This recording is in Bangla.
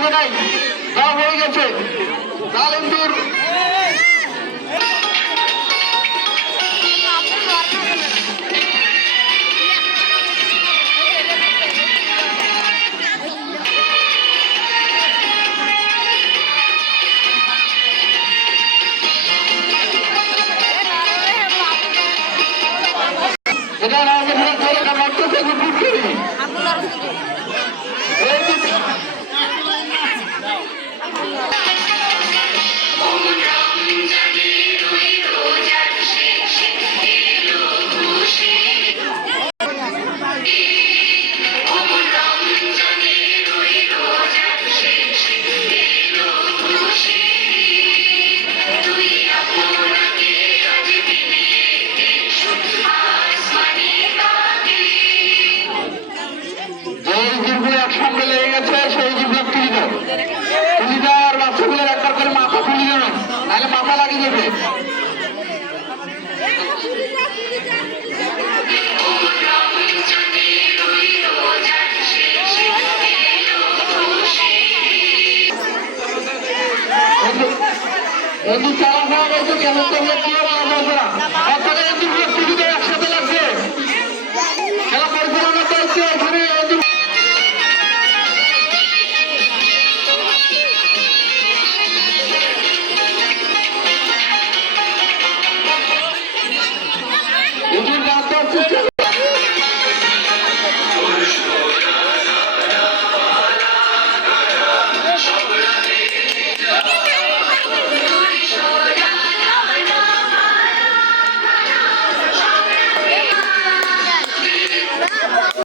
মাঝে নাই, সব হয়ে গেছে। কালিমপুর এটা না মারতেছে গুড করি একসঙ্গে লেগে গেছে সেই জীবন তুলি দাও, তুলি দাও আর বাচ্চাগুলোর একবার করে মাথা তুলি দাও, নাহলে মাথা লাগিয়ে দেবে। বন্ধু চালা হওয়া গেছে কেমন করবে বাচ্চারা তুলি দাও একসাথে লাগছে খেলা পরিচালনা করছে এখানে। এটির রাস্তা